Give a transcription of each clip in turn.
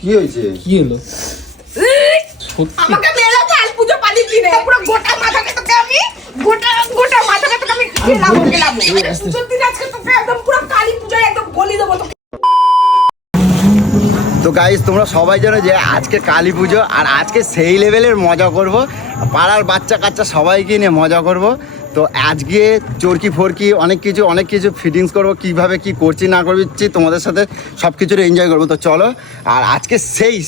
কি হয়েছে? কি হলো? আমাকে মেলা কাল পুজো পানি কিনে পুরো গোটা মাথাকে তোকে আমি গোটা মাথাকে তোকে আমি খেলাবো পুজোর দিন আজকে তোকে একদম পুরো কালী পূজায় একদম বলি দেবো তোকে। তো গাইস তোমরা সবাই জানো যে আজকে কালী পুজো, আর আজকে সেই লেভেলের মজা করব, পাড়ার বাচ্চা কাচ্চা সবাইকে নিয়ে মজা করব। তো আজকে চরকি ফরকি অনেক কিছু ফিটিংস করব, কিভাবে কি করছি না করছি তোমাদের সাথে সব কিছুর এনজয় করবো। তো চলো, আর আজকে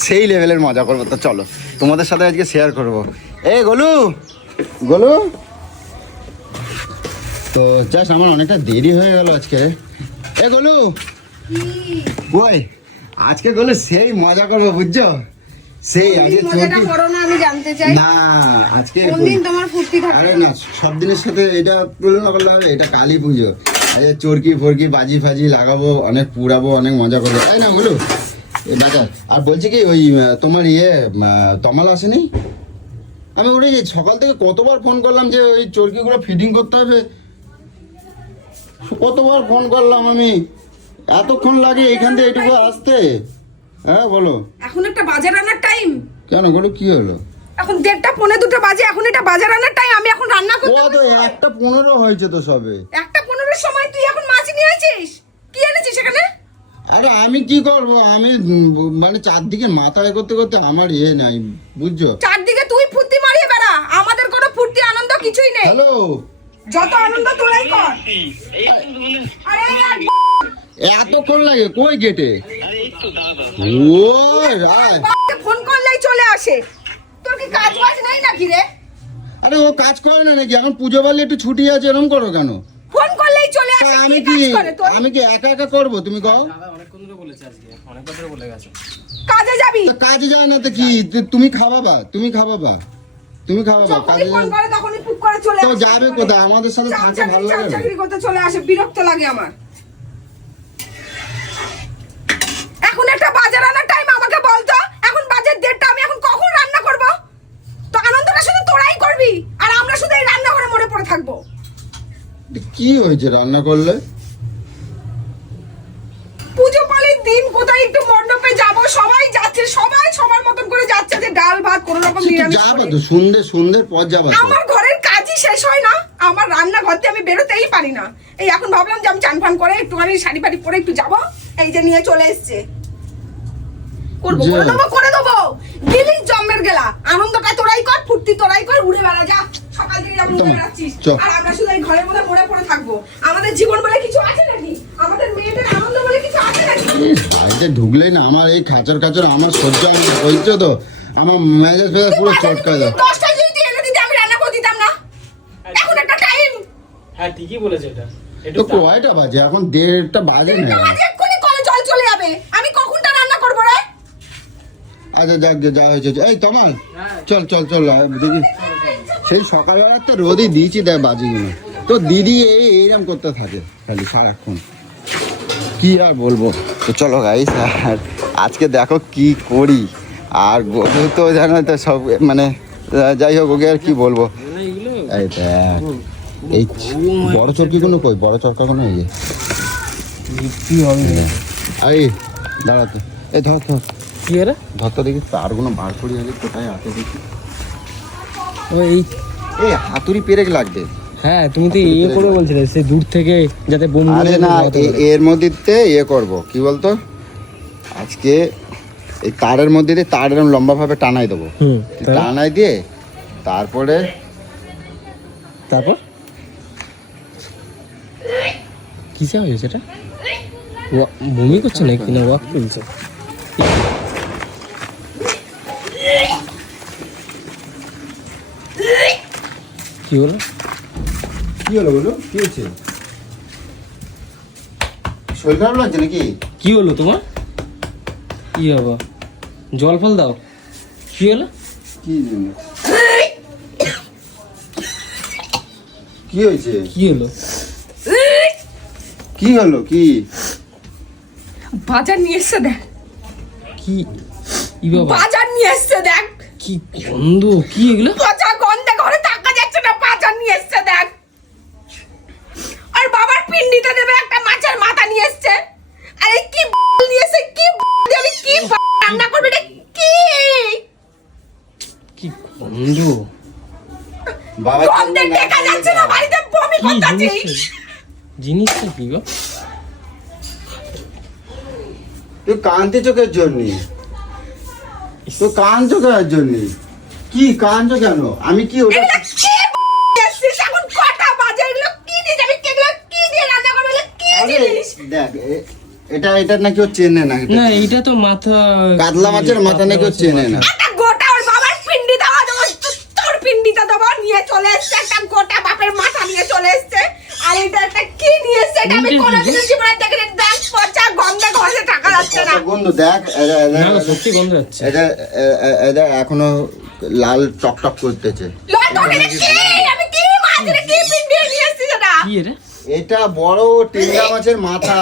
সেই লেভেলের মজা করবো। তো চলো তোমাদের সাথে আজকে শেয়ার করব। গোলু তো জাস্ট আমার অনেকটা দেরি হয়ে গেল আজকে। গোলু বই আজকে গেলে সেই মজা করবো, বুঝছো? সেই আজকে আমি জানতে চাই না আজকে কোন দিন তোমার ফুর্তি থাকে? আরে না, সব দিনের সাথে এটা তুলনা করলে হবে? এটা কালী পুজো, আজকে চরকি ফরকি বাজি ফাজি লাগাবো, অনেক পুড়াবো, অনেক মজা করবো, তাই না বলো? বাজার আর বলছি কি, ওই তোমার তমাল আসেনি? আমি ওই সকাল থেকে কতবার ফোন করলাম যে ওই চরকিগুলো ফিটিং করতে হবে, কতবার ফোন করলাম আমি, এতক্ষণ লাগে এখান থেকে এটুকু আসতে। হ্যাঁ বলো। এখন একটা বাজার আনার টাইম। কেন বলো, কি হলো? এখন 1:30 পৌনে 2 বাজে, এখন এটা বাজার আনার টাইম। আমি এখন রান্না করতে ও তো 1:15 হয়েছে তো সবে। 1:15 সময় তুই এখন মাছ নিয়ে আসিস? কি এনেছিস এখানে? আরে আমি কি করব, আমি মানে চারদিকে মাথায় করতে করতে আমার নাই, বুঝছো? চারদিকে তুই ফুর্তি মারিয়ে বেড়া, আমাদের কোনো ফুর্তি আনন্দ কিছুই নেই। হ্যালো, যত আনন্দ তোরাই কর। আরে এতক্ষণ লাগে কই গেটে? ও ফোন করলেই চলে আসে, তোর কি কাজ বাজ নেই নাকি রে? আরে ও কাজ করে না নাকি? এখন পুজো বাড়লে একটু ছুটি আছে, এরকম করো কেন? ফোন করলেই চলে আসে। আমি কি কি কাজ করে তোর? আমি কি একা একা করবো? তুমি কও। অনেকক্ষণ ধরে বলেছে, আজকে অনেকক্ষণ ধরে বলে গেছে। কাজে যাবি? তো কাজে যায় না তো কি? তুমি খাওয়াবা যখনই ফোন করে তখনই পুক করে চলে তো আসে। যাবে কোথায়? আমাদের সাথে থাকতে ভালো লাগে না? চাকরি করতে চলে আসে, বিরক্ত লাগে আমার। এখন একটা বাজার আনার টাইম, আমাকে বলতো এখন বাজার 1:30, আমি এখন কখন রান্না করব? তো আনন্দটা শুধু তোরাই করবি, আর আমরা শুধু এই রান্না করে মরে পড়ে থাকবো। কি হয়েছে রান্না করলে? পুজো পালির দিন, কোথায় একটু মণ্ডপে যাব, সবাই যাচ্ছে, সবাই সবার মতন করে যাচ্ছে, যে ডাল ভাত কোনো রকম নিরামিষ যাবো করে। তো, সন্ধ্যের পর যাবো তো। আমার ঘরের কাজই শেষ হয় না, আমার রান্না ঘর থেকে আমি বেরোতেই পারি না। এই এখন ভাবলাম যে আমি চান ফান করে একটুখানি শাড়ি ফাড়ি পরে একটু যাবো, এই যে নিয়ে চলে এসছে। করে দেবো দিল্লির জম্মের গেলা। আনন্দটা তোরাই কর, ফুর্তি তোরাই কর, উড়ে বেড়া যা। সকাল থেকে যেমন উড়ে বেড়াচ্ছিস, আর আমরা শুধু এই ঘরের মধ্যে মরে পড়ে থাকবো। আমাদের জীবন বলে কিছু আছে নাকি? আমাদের মেয়েদের আনন্দ বলে কিছু আছে নাকি? বাড়িতে ঢুকলেই না আমার এই খাঁচর আমার সহ্য হয়েছে, তো আমার মেজাজ পুরো চটকা যায়। 10টায় যদি তুই এনে দিতে আমি রান্না করে দিতাম না? এখন একটা টাইম। হ্যাঁ ঠিকই বলেছে এটা। তো কয়টা বাজে? এখন 1:30 বাজে না। এক্ষুনি কলে জল চলে যাবে, আমি কখনটা রান্না করবো রে? আচ্ছা যাক যা হয়েছে। এই তোমার চল দেখি, সেই সকালবেলা তো রোদই দিয়েছি, দেখ বাজিগুলো তো দিদি এইরকম করতে থাকে খালি সারাক্ষণ, কি আর বলবো। তো চলো গাইস, আর আজকে দেখো কি করি। আর গরু তো জানো তো সব, মানে যাই হোক, ওকে আর কি বলবো। এই দেখ, এই বড় চরকিগুলো কই? বড় চরকাগুলো এই যে এই দাঁড়াতো, এই ধর কি রে? ধরতো দেখি, তারগুলো বার করি আগে, কোথায় আছে দেখি। এই হাতুড়ি পেরেক লাগবে। হ্যাঁ তুমি তো করে বলছিলে সে দূর থেকে যাতে বন্ধু। আরে না, এর মধ্যে করব কি বলতো, আজকে এই তারের মধ্যে দিয়ে তার এরকম লম্বা ভাবে টানাই দেবো। টানাই দিয়ে তারপর কি চা হয়েছে এটা? বমি করছে নাকি না ওয়াক চলছে? কি হলো বলো, কি হয়েছে? শরীর খারাপ লাগছে নাকি? কি হলো তোমার? কি হবো? জল ফল দাও। কি হলো? কি হয়েছে? কি হলো? কি বাজার নিয়ে এসছে দেখ। কি বাবা, বাজার নিয়ে এসছে দেখ। কি গন্ধ! কি এগুলো? পচা গন্ধে ঘরে থাকা যাচ্ছে না, বাজার নিয়ে এসছে দেখ। আর বাবার পিন্ডিতে দেবে একটা মাছের মাথা নিয়ে এসছে। আরে কি নিয়ে এসে, কি আমি কি রান্না করবি বাবা গন্ধে দেখা যাচ্ছে না বাড়িতে বমি কি করতেছিস। জিনিসটা কি গো? তুই কাঁদতে চোখের জন্য, তুই কাঁদছো কেন জন্য? কি কাঁদছো কেন? আমি কি ওটা এগুলো কি এসছিস এখন কটা বাজে? এগুলো কি দিয়ে যাবি? এগুলো কি দিয়ে রান্না করবি? এগুলো কি আরে জিনিস? দেখ এটা নাকি ও চেনে না। না এইটা তো মাথা, কাতলা মাছের মাথা নাকি ও চেনে না। একটা গোটা ওর বাবার পিন্ডি দেওয়া দেবো, তোর পিন্ডিটা দেবো, নিয়ে চলে এসছে একটা গোটা বাপের মাথা নিয়ে চলে এসছে। আর এটা একটা কি নিয়ে এসছে এটা আমি কোনোদিনও জীবনে দেখিনি। দেখ পচা গন্ধে ঘষে টাকা যাচ্ছে না। বন্ধু দেখ না সত্যি গন্ধ যাচ্ছে। এটা এখনো লাল টকটক করতেছে। লয় তোকে কি আমি কি মাছের কি পিন্ডি নিয়ে এসছি সেটা? কি রে? এটা বড় টেংরা মাছের মাথা,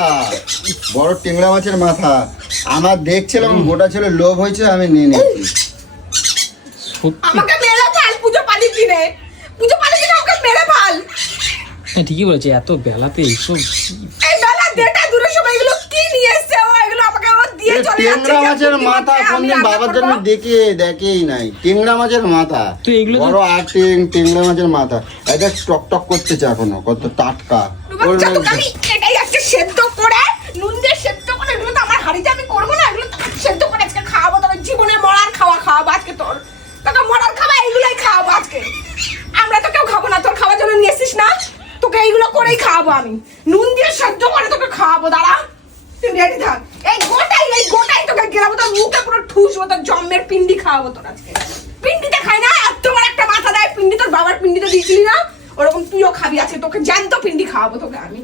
বড় টেংরা মাছের মাথা। আমার দেখছিলাম গোটা ছিল, লোভ হয়েছে, আমি নিয়ে নিয়েছি। সত্যি আমাকে মেরে ফাল পুজো পালি দিনে, পুজো পালি দিনে আমাকে মেরে ফাল। হ্যাঁ, ঠিকই বলেছে। এত বেলাতে এইসব এই বেলা দেড়টা দূরের সময় এগুলো কি নিয়ে এসছে ও? এগুলো আমাকে ও দিয়ে চলে যাচ্ছে। টেংরা মাছের মাথা কোনদিন বাবার জন্য দেখেই নাই। টেংরা মাছের মাথা, তো এগুলো তো- বড় আর টেংরা মাছের মাথা। এটা টকটক করতেছে এখনো, কত টাটকা। ওর বাচ্চা তো আমি এটাই আজকে সেদ্ধ করে নুন দিয়ে সেদ্ধ করে, এগুলো তো আমার হাড়িতে আমি করবো না, এগুলো তো সেদ্ধ করে আজকে খাওয়াবো। তবে জীবনে মরার খাওয়া খাওয়াবো আজকে তোর, তোকে মরার খাওয়া এইগুলাই খাওয়াবো আজকে। আমরা তো কেউ খাবো না, তোর খাওয়ার জন্য নিয়ে এসিস না, তোকে এইগুলো করেই খাওয়াবো আমি। নুন দিয়ে সেদ্ধ করে তোকে খাওয়াবো, দাঁড়া তুই রেডি থাক। এই গোটাই তোকে গেলাবো, তোর মুখে পুরো ঠুসবো, তোর জম্মের পিন্ডি খাওয়াবো তোর আজকে। পিন্ডিতে খাই না, এত বড় একটা মাথা দেয় পিন্ডি, তোর বাবার পিন্ডিতে দিয়েছিলি না, ওরকম তুইও খাবি আছে। তোকে জ্যান্ত পিন্ডি খাওয়াবো তোকে আমি।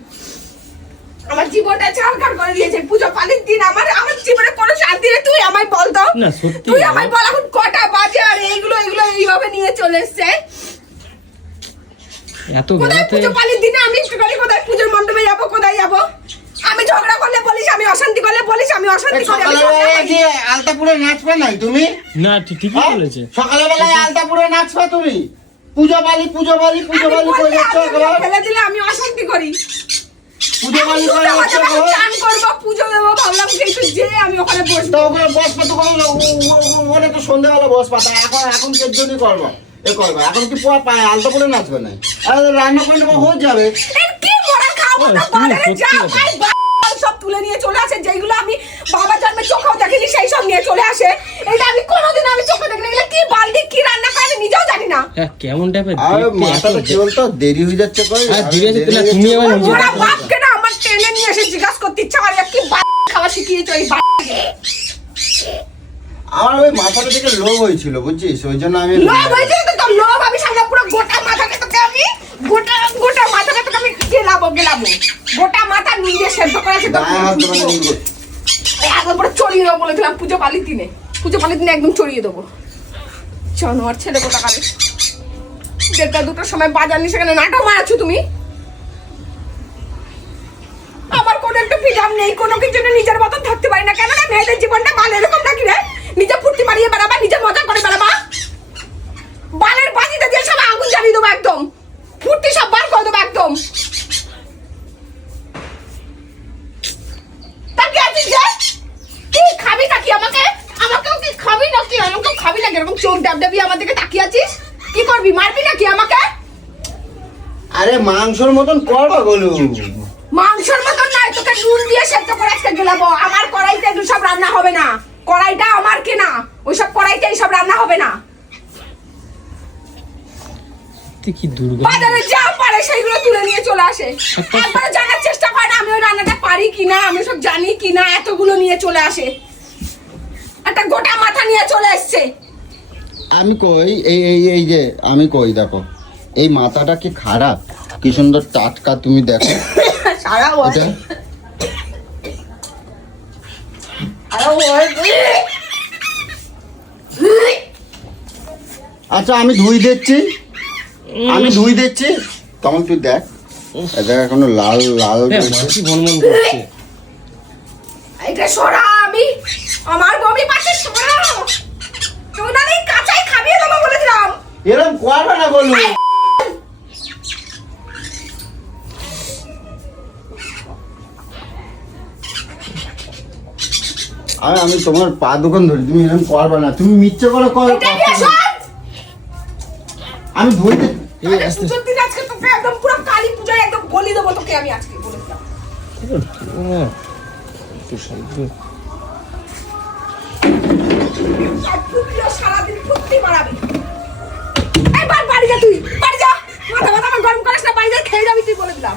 আমার জীবনটা চালকার করে দিয়েছে পুজো পালির দিন। আমার জীবনে কোনো শান্তি নেই। তুই আমায় বল তো, না সত্যি তুই আমায় বল এখন কটা বাজে? আর এইগুলো এইভাবে নিয়ে চলে এসছে। এত কোথায় বেলাতে পুজো পালির দিনে আমি একটু করে কোথায় পুজোর মণ্ডপে যাবো? কোথায় যাবো? আমি ঝগড়া করলে বলিস, আমি অশান্তি করলে বলিস, আমি অশান্তি করি, আমি ঝগড়া করি। আলতাপুরে নাচবে নাই তুমি? না ঠিকই বলেছে। সকালবেলায় আলতাপুরে নাচবা তুমি? পুজো বালি আমি করে যাচ্ছ বললে এখন? আমি ফেলে দিলে আমি অশান্তি করি। পুজো বালি করে আমি যাচ্ছ যখন এখন? চান করবো, পুজো দেবো, ভাবলাম যে একটু যেয়ে আমি ওখানে তো বসবো। ওখানে বসবা তো ওখানে তো সন্ধ্যাবেলা বসবা। তা এখন কে যদি করবো এ করবো, এখন কি পায় আলতাপুরে নাচবে নাই? রান্না করে নেবো, হয়ে যাবে। এর কি মরা খাবো না, তুমি বাজারে যা সত্যি পাই বাল সব তুলে নিয়ে চলে আসে, যেগুলো আমি বাবার জন্মে চোখেও দেখিনি সেই সব নিয়ে চলে আসে। এটা আমি কোনোদিন আমি চোখে দেখিনি। এগুলো কি বালতি কি রান্না করে আমি নিজেও জানি না। হ্যাঁ কেমন টাইপের আর দেখতে, মাথাটা এত কি বলতো, দেরি হয়ে যাচ্ছে কই? আর দেরি হয়ে যাচ্ছে না, তুমি আবার নিজে ওরা দেখো। বাপকে না আমার টেনে নিয়ে এসে জিজ্ঞাসা করতে ইচ্ছা করে কি বাল খাওয়া শিখিয়েছো এই বালকে। আমার ওই মাথাটা থেকে লোভ হয়েছিল বুঝছিস, ওই জন্য আমি লোভ হয়েছে তো, তোর লোভ আমি সামনে পুরো গোটা মাথাটা তোকে আমি গোটা মাথাটা তোকে আমি গেলাবো। গোটা মাথা নুন দিয়ে সেদ্ধ করে আছে গায়ে হাত দেবো না কিন্তু। একবার পুরো চড়িয়ে দেবো বলেছিলাম পুজো পালির দিনে। পুজো পালির দিনে একদম চড়িয়ে দেবো। জানোয়ার ছেলে কোথা কালে। দেড়টা দুটোর সময় বাজার নিয়ে সেখানে নাটক মারাচ্ছো তুমি। আমার কোনো একটা ফ্রিডম নেই, কোনো কিছু নিয়ে নিজের মতন থাকতে পারি না। কেন না মেয়েদের জীবনটা ভালো এরকম নাকি রে? নিজে ফুর্তি মারিয়ে বেড়াবা, নিজে মজা করে বেড়াবা, বালের বাজিতে দিয়ে সব আগুন জ্বালিয়ে দেবো একদম, ফুর্তি সব বার করে দেবো একদম। তাকে আছিস যে কি খাবি নাকি আমাকে? আমাকেও কি খাবি নাকি? আমাকেও খাবি নাকি? এরকম চোখ ডাবডাবি আমার দিকে তাকিয়ে আছিস, কি করবি? মারবি নাকি আমাকে? আরে মাংসর মতন করবা বলু। মাংসের মতন নয়, তোকে নুন দিয়ে সেদ্ধ করে আজকে গেলাবো। আমার কড়াইতে এগুলো সব রান্না হবে না, কড়াইটা আমার কেনা, ওইসব কড়াইতে এইসব রান্না হবে না। কি দুর্গা। বাজারে যা পারে সেইগুলো তুলে নিয়ে চলে আসে। একবার জানার চেষ্টা করে না আমি ওই রান্নাটা পারি কিনা, আমি সব জানি কিনা, এতগুলো নিয়ে চলে আসে। একটা গোটা মাথা নিয়ে চলে এসছে। আমি কই এই যে আমি কই দেখো, এই মাথাটা কি খারাপ? কি সুন্দর টাটকা, তুমি দেখো সারা এটা। আচ্ছা আমি ধুই দিচ্ছি, তখন তুই দেখ এটা এখনো লাল লাল হ্যাঁ রয়েছে। মাছি বনবন করছে। এটা সরা, আমি আমার বমি পাশে সরা। তুই না এই কাঁচাই খাবিয়ে দেবো বলেছিলাম। এরকম করবে না বলু। আমি তোমার পা দোকান ধরি, তুমি এরকম করবে না, তুমি মিথ্যে করে কর। এটা কি সব? আমি ধুইতে এই আস্তে পুজোর দিন আজকে তোকে একদম পুরো কালী পূজায় একদম গলি দেবো তোকে আমি আজকে বলে দিলাম। একটু শান্ত। আর ফুটলো সারাদিন ফুটতে মারাবি। এবার বাড়ি যা তুই, বাড়ি যা। মাথা মাথা আমার গরম করিস না, বাড়ি যা খেয়ে যাবি তুই বলে দিলাম।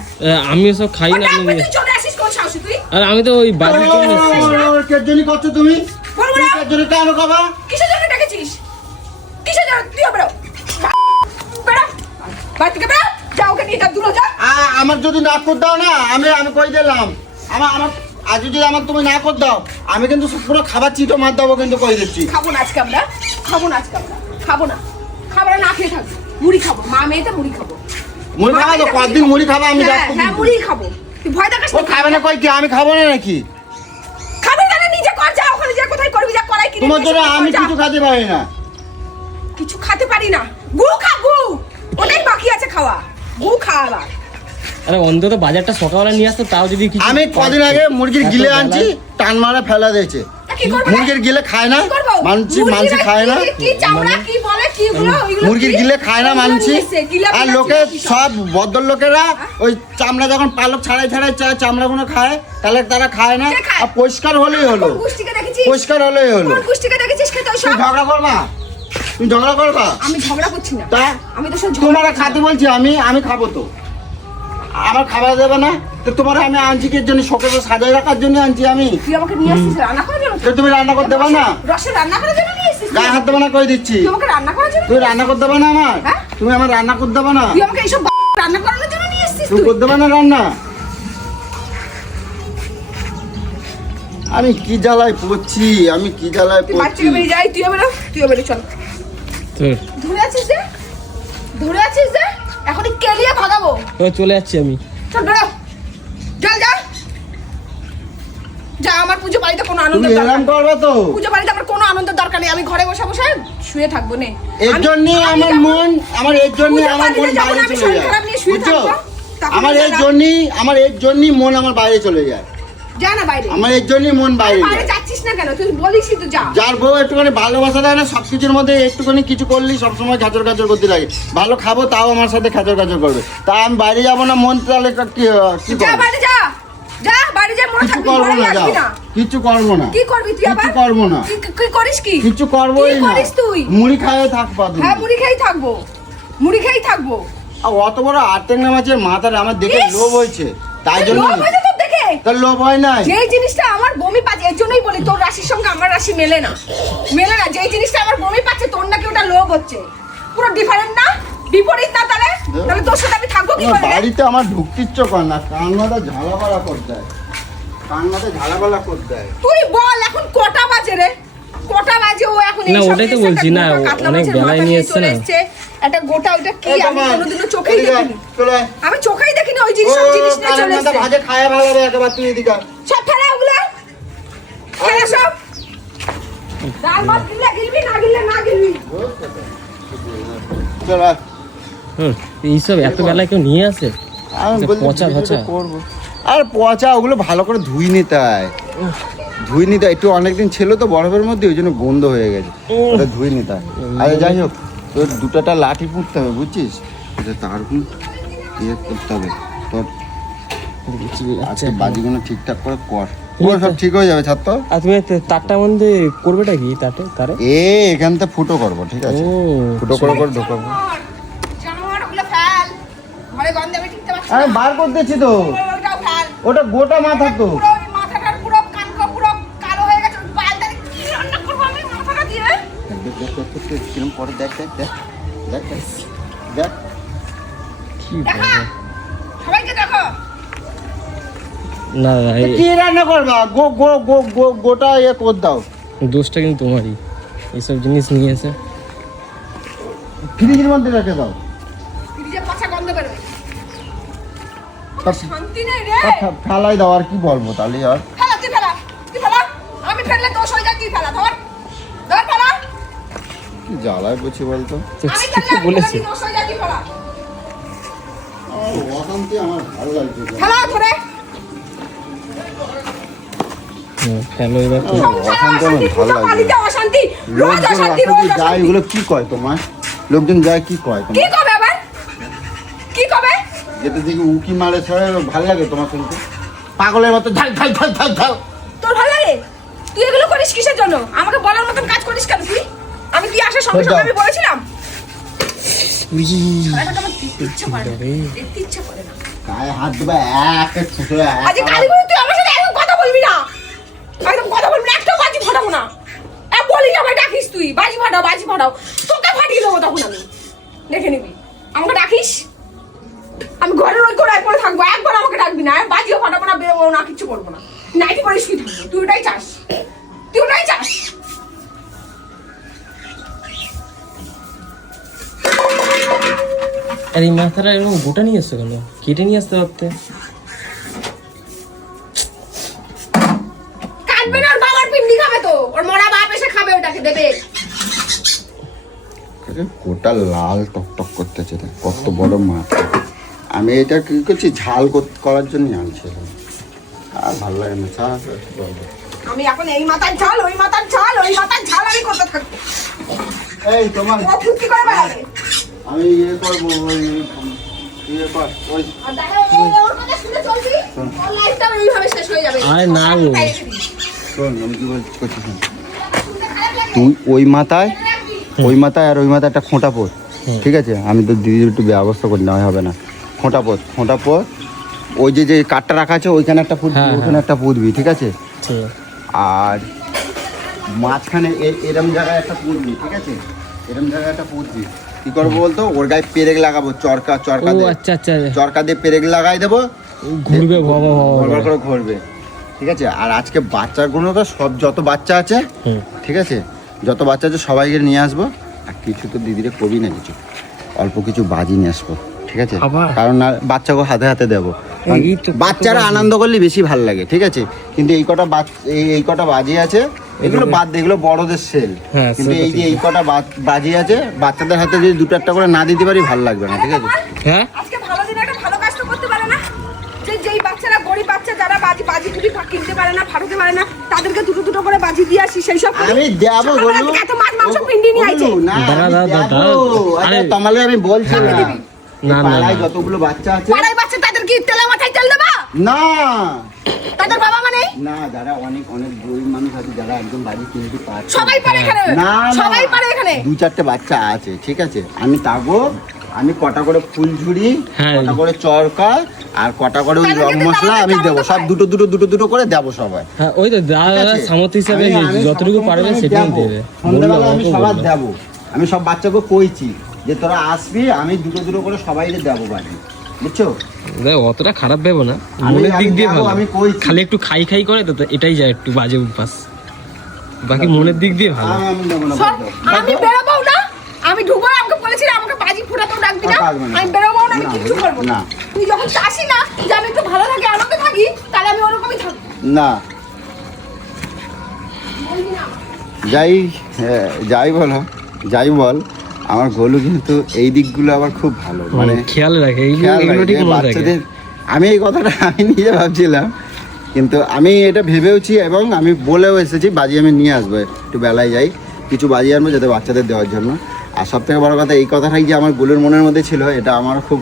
আমি এসব খাই না। আর তুই চলে আসিস কোন সাহসে তুই? আর আমি তো ওই বাড়ির জন্য এসেছি। কের জন্য করছো তুমি? বলবো তুমি না। কের জন্য কেন খাবা? কিসের জন্য ডেকেছিস? কিসের জন্য? তুই বেরো, বেরো বাড়ি থেকে বেরো। যা ওকে নিয়ে যা, দূরে যা। আমার যদি না কর দাও না, আমি কই দিলাম, আমার আজ যদি আমার তুমি না কর দাও, আমি কিন্তু পুরো খাবার চিটো মার দেবো, কিন্তু কই দিচ্ছি। খাবো না আজকে আমরা, খাবো না আজকে আমরা, খাবো না। খাবার না খেয়ে থাকবো, মুড়ি খাবো, মা মেয়েতে মুড়ি খাবো। মুড়ি খাবা তো, কতদিন মুড়ি খাবা আমি হ্যাঁ দেখো। হ্যাঁ মুড়ি খাবো। তুই ভয় দেখাস ও খাবে না কই কি, আমি খাবো না নাকি? খাবে না নিজে কর, যা ওখানে যা কোথায় করবি, যা করাই কিনে তোমার নিয়ে জন্য এসে আমি কর, যা। কিছু খেতে পারি না। কিছু খেতে পারি না, গু খা গু, ওটাই বাকি আছে খাওয়া, গু খা আবার। আরে অন্তত বাজারটা সকালবেলা নিয়ে আসতো, তাও যদি কিছু। আমি কদিন আগে মুরগির এত গিলে বেলায়- আনছি, টান মারা ফেলা দিয়েছে। তা কি করবো রে? মুরগির গিলে খায় না, কি করবো? মানছি মুরগিরা খায় না। কি চামড়া কি বলে কি ওগুলো, ওইগুলো মুরগির কি? গিলে খায় না ওইগুলো মানছি। নিয়ে এসছে, গিলা আর ফিলা লোকে ছিল কি সব? সব ভদ্র লোকেরা ওই চামড়া যখন পালক ছাড়াই চামড়াগুলো খায়, তাহলে তারা খায় না। কে খায়? আর পরিষ্কার হলেই হলো, কোন গোষ্ঠীকে দেখেছিস? পরিষ্কার হলেই হলো। কোন গোষ্ঠীকে দেখেছিস খেতে ওই তুই সব? ঝগড়া করবা, তুমি ঝগড়া করবা। আমি ঝগড়া করছি না, তা আমি তো সব তোমার ঝগড়া খাতে বলছি, আমি খাবো তো, আমার খাবার দেবে না তো? তোমার আমি আনছি কি জন্য, শোকেসে সাজাই রাখার জন্য আনছি আমি। তুই আমাকে নিয়ে আসছিস রান্না করার জন্য? তো তুমি রান্না করতে দেবে না, রসে রান্না করার জন্য নিয়ে আসছিস? গায়ে হাত দেবে না, কই দিচ্ছি। তুই আমাকে রান্না করার জন্য? তুই রান্না করতে দেবে না আমার, হ্যাঁ? তুমি আমার রান্না করতে দেবে না, তুই আমাকে এইসব রান্না করানোর জন্য নিয়ে আসছিস তুমি তুই? করতে দেবে না রান্না। আমি কি জ্বালায় পড়ছি, আমি কি জ্বালায় তুই বাড়ি পড়ছি। থেকে বেরিয়ে যাই, তুইও বেরো, তুইও বেরো, চল। তোর ধরে আছিস যে, ধরে আছিস যে, এখনই কেলিয়ে ভাগাবো। চলে যাচ্ছি আমি। চল বেরো, চল যা। যা, আমার পুজো বাড়িতে কোনো আনন্দ তুমি এরকম করবে তো? পুজো বাড়িতে আমার কোনো আনন্দের দরকার নেই, আমি ঘরে বসে বসে শুয়ে থাকবো নে। এর জন্য আমার মন, এর জন্য পুজো আমার মন বাড়িতে যখন বাইরে আমি চলে শরীর যায়, খারাপ নিয়ে শুয়ে বুঝছো? থাকবো, তখন আমার যা এর না। জন্যই মন আমার বাইরে চলে যায়, যা না বাইরে, আমার এর জন্যই মন বাইরে বাইরে যায়। যাচ্ছিস না কেন? তুই বলিসই তো যা। যার বউ একটুখানি ভালোবাসা দেয় না, সবকিছুর মধ্যে একটুখানি কিছু করলেই সবসময় খাচর খাচর করতে লাগে। ভালো খাবো তাও আমার সাথে খাচর খাচর করবে, তা আমি বাইরে যাবো না, মন তাহলে কি যা করবো? বাইরে যা, যা বাইরে যা, মনে কিছু থাকবি, করবো ঘরে না, যাও, আসবি না। কিছু করবো না, কি করবি তুই আবার? কিছু করবো না, কি করিস কি? কিছু করবোই কি না। করিস তুই? মুড়ি খাইয়ে থাকবা তুমি। হ্যাঁ মুড়ি খেয়েই থাকবো, মুড়ি খেয়েই থাকবো। আর অত বড় আটেঙ্গা মাছের মাথাটা আমার দেখে ইস! লোভ হয়েছে, তাই জন্য। লোভ হয়েছে তোর দেখে? তার লোভ হয় নাই? যেই জিনিসটা আমার বমি পাচ্ছে, এর জন্যই বলি তোর রাশির সঙ্গে আমার রাশি মেলে না, মেলে না। যেই জিনিসটা আমার বমি পাচ্ছে তোর নাকি ওটা লোভ হচ্ছে, পুরো ডিফারেন্ট না, বিপরীত না? তাহলে তাহলে তোর সাথে আমি থাকবো কি আমার করে? বাড়িতে আমার ঢুকতে ইচ্ছে কর না, কান মাথা ঝালাপালা করতে হয়, কান মাথা ঝালাপালা করতে হয়। তুই বল এখন কটা বাজে রে? কটা বাজে? ও এখন না, এইসব ওটাই তো নিয়ে এসে বলছি, একটা না, গোটা কাতলা অনেক মাছের বেলায় মাথা নিয়ে চলে এসছে না। এসছে। একটা গোটা ওইটা কি এই আমি তোমার, কোনোদিনও চোখেই এদিকে আয়, দেখিনি, চলে আয়। আমি চোখেই দেখিনি ওই জিনিস, সব জিনিস নিয়ে চলে কানের মাথা এসছে। ভাজে খায়া ভালো হবে একেবারে, তুই এদিকে আয়। সব ফেলা ওগুলো, ফেলা সব। ডাল ভাত গিলে গিলবি, না গিললে না গিলবি। চল আয়। এইসব এত বেলায় কেউ নিয়ে আসে? আমি আচ্ছা, বলছি পচা ভিডিওটা ধচা। করবো। আর পচা ওগুলো ভালো করে ধুই নিতে হয়, ধুই নিতে হয়। একটু অনেকদিন ছিল তো বরফের মধ্যে, ওই জন্য গন্ধ হয়ে গেছে, ওটা ধুই নিতে হয়। আরে যাই হোক, তোর দুটাটা লাঠি পুঁততে হবে, বুঝছিস? তারগুলো ইয়ে করতে হবে তোর। আচ্ছা, আজকে বাজিগুলো ঠিকঠাক করে কর, ও সব ঠিক হয়ে যাবে ছাত্র। আর তুমি তারটার মধ্যে করবেটা কি তারে? এখান থেকে ফুটো করবো, ঠিক আছে? ও, ফুটো করে করে ঢোকাবো। জানোয়ার, ওগুলো ফেল। ঘরে গন্ধে আমি টিকতে পারছি না। আমি বার করতেছি তো, ওটাও ফেল। ওটা গোটা মাথা তো। পুরো ওই মাথাটার পুরো কানকো পুরো কালো হয়ে গেছে। ওই বালটা দিয়ে কি রান্না করবো আমি মাথাটা দিয়ে? কিরম পরে দেখ দেখ দেখ দেখ দেখ দেখ। কি দেখা, বলবো? সবাইকে দেখো। না না, কি রান্না করবা? গোটা ইয়ে কর দাও। দোষটা কিন্তু তোমারই, এইসব জিনিস নিয়ে এসে। ফ্রিজের মধ্যে রেখে দাও। ফ্রিজে পচা গন্ধ বেরোবে। সব- শান্তি নেই রে। ফেলাই দাও, আর কি বলবো তাহলে আর। ফেলা, তুই ফেলা, তুই ফেলা। আমি ফেললে দোষ হয়ে যায়, তুই ফেলা। ধর ধর ফেলা। কি জ্বালায় বলছি বলতো? তো আমি কি ফেললে বলেছে? দোষ হয়ে যায়, তুই ফেলা। আমার অশান্তি, আমার ভালো লাগছে। ফেলা ধরে। ফেলো এবার তো। অশান্তি আমার ভালো লাগছে। পালিতে অশান্তি, রোজ লোকজন অশান্তি, অশান্তি রোজ যায়, অশান্তি। এগুলো কি কয় তোমার? লোকজন যায় কি কয় তোমার? কি করবে আবার? কি কবে? যেতে দেখি উকি মারে ছাড়া ভালো লাগে তোমার শুনতে? পাগলের মতো ঢাল ঢাল ঢাল ঢাল ঢাল। তোর ভালো লাগে? তুই এগুলো করিস কিসের জন্য? আমাকে বলার মতন কাজ করিস কেন তুই? আমি কি আসার সঙ্গে সঙ্গে আমি বলেছিলাম? শালাটা আমার দেখতে ইচ্ছা করে না, দেখতে ইচ্ছা করে না। গায়ে হাত দেবে এক ছোট আজকে কালী পুজো তুই আমার সাথে একদম কথা বলবি না, একদম কথা বলবি না, একটা বাজি ফাটাবো না। বলি আমায় ডাকিস তুই, বাজি ফাটাও বাজি ফাটাও, তোকে ফাটিয়ে দেবো তখন আমি, দেখে নিবি। আমাকে ডাকিস, আমি ঘরের ওই কোনায় পড়ে থাকবো, একবার আমাকে ডাকবি না। বাজিও ফাটাবো না, বেরোবো না, কিচ্ছু করবো না। নাইটি পরে শুয়ে থাকবো, তুই ওটাই চাস, তুই ওটাই চাস। আর এই মাথাটা এরকম গোটা নিয়ে আসছে কেন? কেটে নিয়ে আসতে পারতে। কাটবে না, ওর বাবার পিন্ডি খাবে তো, ওর মরা বাপ এসে খাবে, ওটাকে দেবে। গোটা লাল টক টক করতেছে, কত বড় মাছ। আমি এটা কি করছি, ঝাল করার জন্য আনছিলাম, আর ভালো লাগে না। আমি এখন এই মাথার ঝাল, ওই মাথার ঝাল, ওই মাথার ঝাল আমি করতে থাকবো। এই তোমার ও ফুর্তি করে বেড়াবে। আমি ইয়ে করবো, ওই ইয়ে কর, ওই আর দেখা ওর কথা শুনে চলবি, ওর লাইফটা এইভাবে শেষ হয়ে যাবে। আরে না গো। শোন, আমি কি করছি শোন। তুই ওই মাথায় আর ওই মাথায় একটা খোঁটা পোত, ঠিক আছে? আমি তো দিদির একটু ব্যবস্থা করি, না হবে না। খোঁটা পোত, ওই যে কাঠটা রাখা আছে ওইখানে একটা পুঁতবি, ওইখানে একটা পুঁতবি, ঠিক আছে? আর মাঝখানে এরম জায়গায় একটা পুঁতবি, ঠিক আছে? এরম জায়গায় একটা পুঁতবি। কি করবো বলতো, ওর গায়ে পেরেক লাগাবো, চরকা দিয়ে। আচ্ছা আচ্ছা, চরকা দিয়ে পেরেক লাগাই দেবো, ঘুরবে ঘুরবে করে ঘুরবে, ঠিক আছে? আর আজকে বাচ্চাগুলো তো সব, যত বাচ্চা আছে, ঠিক আছে, যত বাচ্চা আছে সবাইকে নিয়ে আসবো। আর কিছু তো দিদিরে কবি না, কিছু অল্প কিছু বাজি নিয়ে আসবো, ঠিক আছে? কারণ আর বাচ্চাকে হাতে হাতে দেবো, বাচ্চারা আনন্দ করলে বেশি ভালো লাগে, ঠিক আছে? কিন্তু এই কটা বাজি আছে, এগুলো বাদ দিয়ে, এগুলো বড়দের সেল। কিন্তু এই যে এই কটা বাজি আছে, বাচ্চাদের হাতে যদি দুটো একটা করে না দিতে পারি ভালো লাগবে না, ঠিক আছে? হ্যাঁ, আজকে ভালো দিনে একটা ভালো কাজ তো করতে পারে না? যেই বাচ্চারা গরিব বাচ্চা, যারা বাজি টুটি কিনতে পারে না, ফাটাতে পারে না, তাদেরকে দুটো করে বাজি দিয়ে আসি, সেই সব আমি দেবো বলু, এত মাছ মাংস পিন্ডি নিয়ে আইছে। আরে তোমালে আমি বলছি না, পাড়ায় যতগুলো বাচ্চা আছে, পাড়ায় বাচ্চা, তাদের কি তেলে মাথায় তেল দেবা? না তাদের বাবা মানে না, যারা অনেক গরিব মানুষ আছে, যারা একদম বাড়ি কিনতে পারছে, সবাই পারে এখানে, না সবাই পারে এখানে। 2-4টে বাচ্চা আছে, ঠিক আছে? আমি কটা করে ফুলঝুরি, কটা করে চরকা, আর কটা করে ওই রং মশলা আমি দেবো, সব দুটো করে দেবো সবাই। হ্যাঁ, ওই তো দাদা সামর্থ্য হিসাবে যতটুকু পারবে সেটাই দেবে। সন্ধ্যাবেলা আমি সবার দেবো, আমি সব বাচ্চাকে কইছি যে তোরা আসবি, আমি দুটো করে সবাই দেবো বাড়ি, বুঝছো? অতটা খারাপ ভেবো না, মনের দিক দিয়ে ভালো। আমি কইছি, খালি একটু খাই করে তো এটাই যায় একটু বাজে অভ্যাস, বাকি মনের দিক দিয়ে ভালো। আমি দেবো না, আমি বেরোবো না, আমি ঢুকবো, আমাকে বলেছিলাম আমাকে বাজি ফুটাতেও ডাকবি না, আমি বেরোবো না, আমি কিছু করবো না। তুই যখন চাসি না যে আমি একটু ভালো থাকি, আনন্দে থাকি, তাহলে আমি ওরকমই থাকবো না। যাই বল, আমার গোলু কিন্তু এই দিকগুলো আবার খুব ভালো, মানে খেয়াল রাখে বাচ্চাদের। আমি এই কথাটা আমি নিজে ভাবছিলাম, কিন্তু আমি এটা ভেবেওছি এবং আমি বলেও এসেছি বাজি আমি নিয়ে আসবো, একটু বেলায় যাই, কিছু বাজি আনবো যাতে বাচ্চাদের দেওয়ার জন্য। আর সব থেকে বড় কথা, এই কথাটাই যে আমার গোলুর মনের মধ্যে ছিল, এটা আমার খুব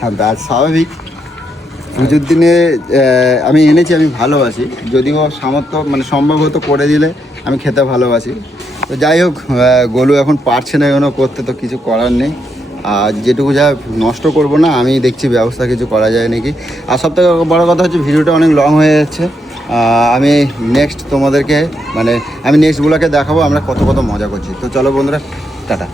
শান্ত। আর স্বাভাবিক পুজোর দিনে আমি এনেছি, আমি ভালোবাসি, যদিও সামর্থ্য মানে সম্ভব হতো করে দিলে আমি খেতে ভালোবাসি। তো যাই হোক, গোলু এখন পারছে না এগুলো করতে, তো কিছু করার নেই। আর যেটুকু যা নষ্ট করব না, আমি দেখছি ব্যবস্থা কিছু করা যায় নাকি। আর সব থেকে বড়ো কথা হচ্ছে ভিডিওটা অনেক লং হয়ে যাচ্ছে। আমি নেক্সট তোমাদেরকে আমি নেক্সট ব্লগে দেখাবো আমরা কত মজা করছি। তো চলো বন্ধুরা, টাটা।